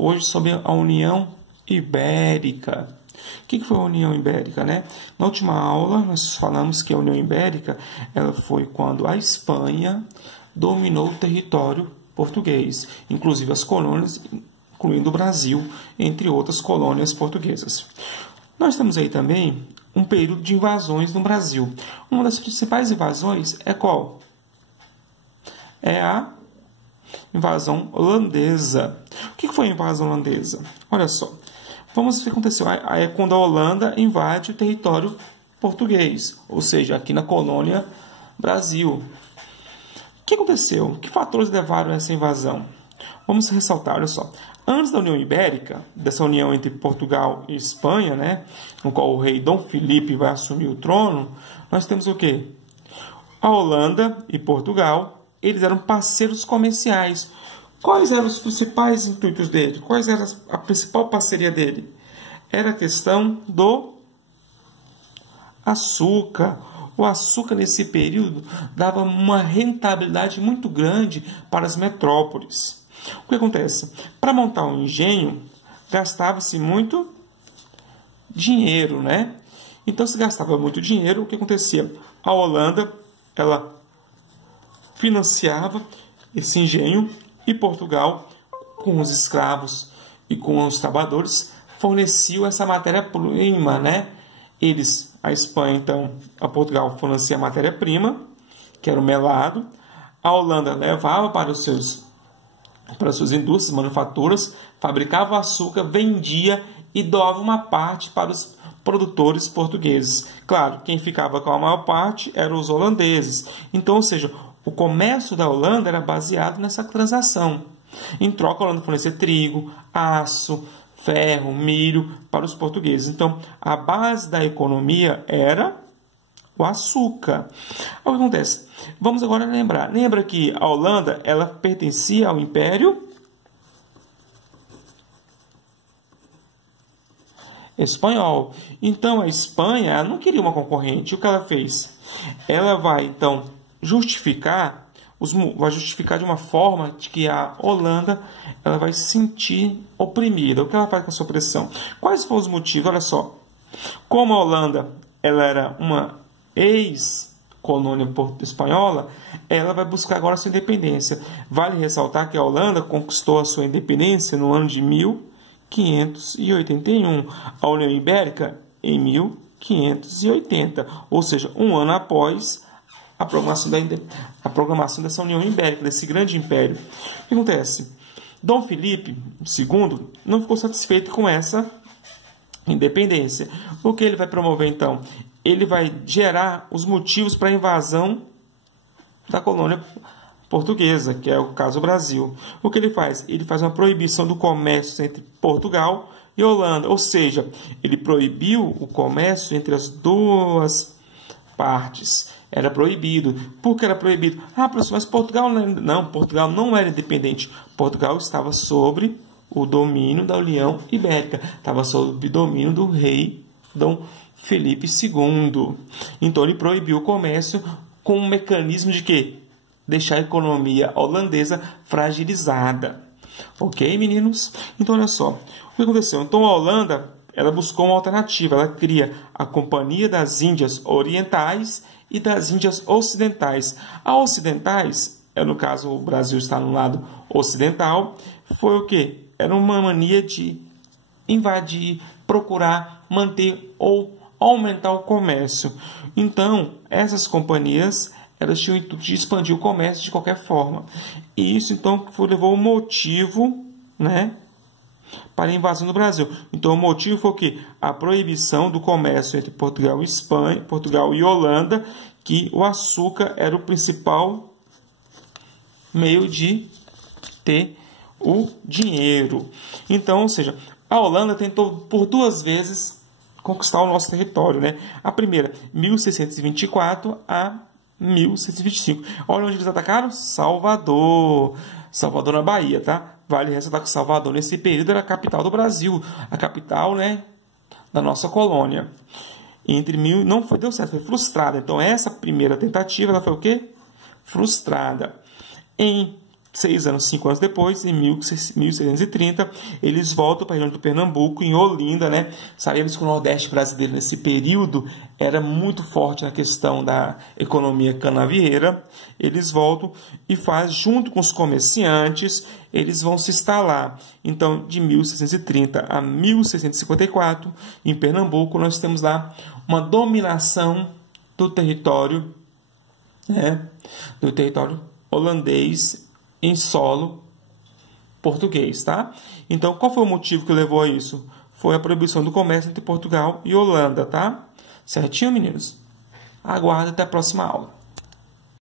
hoje sobre a União Ibérica. O que foi a União Ibérica, né? Na última aula, nós falamos que a União Ibérica ela foi quando a Espanha dominou o território português, inclusive as colônias, incluindo o Brasil, entre outras colônias portuguesas. Nós temos aí também um período de invasões no Brasil. Uma das principais invasões é qual? É a invasão holandesa. O que foi a invasão holandesa? Olha só. Vamos ver o que aconteceu. É quando a Holanda invade o território português, ou seja, aqui na colônia Brasil. O que aconteceu? Que fatores levaram a essa invasão? Vamos ressaltar, olha só. Antes da União Ibérica, dessa união entre Portugal e Espanha, né, no qual o rei Dom Felipe vai assumir o trono, nós temos o quê? A Holanda e Portugal, eles eram parceiros comerciais. Quais eram os principais intuitos dele? Quais era a principal parceria dele? Era a questão do açúcar. O açúcar, nesse período, dava uma rentabilidade muito grande para as metrópoles. O que acontece? Para montar um engenho, gastava-se muito dinheiro, né? Então, se gastava muito dinheiro, o que acontecia? A Holanda, ela financiava esse engenho e Portugal, com os escravos e com os trabalhadores, forneciam essa matéria-prima, né? Eles, a Espanha, então, a Portugal fornecia a matéria-prima, que era o melado. A Holanda levava para as suas indústrias, manufaturas, fabricava o açúcar, vendia e doava uma parte para os produtores portugueses. Claro, quem ficava com a maior parte eram os holandeses. Então, ou seja, o comércio da Holanda era baseado nessa transação. Em troca, a Holanda fornecia trigo, aço, ferro, milho para os portugueses. Então, a base da economia era o açúcar. O que acontece? Vamos agora lembrar. Lembra que a Holanda ela pertencia ao Império Espanhol. Então, a Espanha não queria uma concorrente. O que ela fez? Ela vai, então, justificar de uma forma de que a Holanda ela vai se sentir oprimida. O que ela faz com essa opressão? Quais foram os motivos? Olha só. Como a Holanda ela era uma ex-colônia espanhola, ela vai buscar agora a sua independência. Vale ressaltar que a Holanda conquistou a sua independência no ano de 1581. A União Ibérica em 1580, ou seja, um ano após a proclamação dessa União Ibérica, desse grande império. O que acontece? Dom Felipe II não ficou satisfeito com essa independência. O que ele vai promover, então? Ele vai gerar os motivos para a invasão da colônia portuguesa, que é o caso do Brasil. O que ele faz? Ele faz uma proibição do comércio entre Portugal e Holanda, ou seja, ele proibiu o comércio entre as duas partes. Era proibido. Por que era proibido? Professor, mas Portugal Portugal não era independente. Portugal estava sobre o domínio da União Ibérica. Estava sob o domínio do rei Dom Felipe II. Então, ele proibiu o comércio com um mecanismo de quê? Deixar a economia holandesa fragilizada. Ok, meninos? Então, olha só. O que aconteceu? Então, a Holanda ela buscou uma alternativa. Ela cria a Companhia das Índias Orientais e das Índias Ocidentais. A ocidentais, no caso o Brasil está no lado ocidental, foi o quê? Era uma mania de invadir, procurar, manter ou aumentar o comércio. Então, essas companhias elas tinham o intuito de expandir o comércio de qualquer forma. E isso, então, levou o motivo, né, para a invasão do Brasil. Então, o motivo foi o quê? A proibição do comércio entre Portugal e Espanha, Portugal e Holanda, que o açúcar era o principal meio de ter o dinheiro. Então, ou seja, a Holanda tentou por duas vezes conquistar o nosso território, né? A primeira, 1624 a 1625. Olha onde eles atacaram? Salvador. Salvador na Bahia, tá? Vale ressaltar que Salvador, nesse período, era a capital do Brasil. A capital, né, da nossa colônia. Não deu certo, foi frustrada. Então, essa primeira tentativa, ela foi o quê? Frustrada. Em 6 anos, 5 anos depois, em 1630, eles voltam para a região do Pernambuco, em Olinda, né? Sabemos que o Nordeste brasileiro, nesse período, era muito forte na questão da economia canavieira. Eles voltam e fazem, junto com os comerciantes, eles vão se instalar. Então, de 1630 a 1654, em Pernambuco, nós temos lá uma dominação do território, né? Do território holandês em solo português, tá? Então, qual foi o motivo que levou a isso? Foi a proibição do comércio entre Portugal e Holanda, tá? Certinho, meninos? Aguardo até a próxima aula.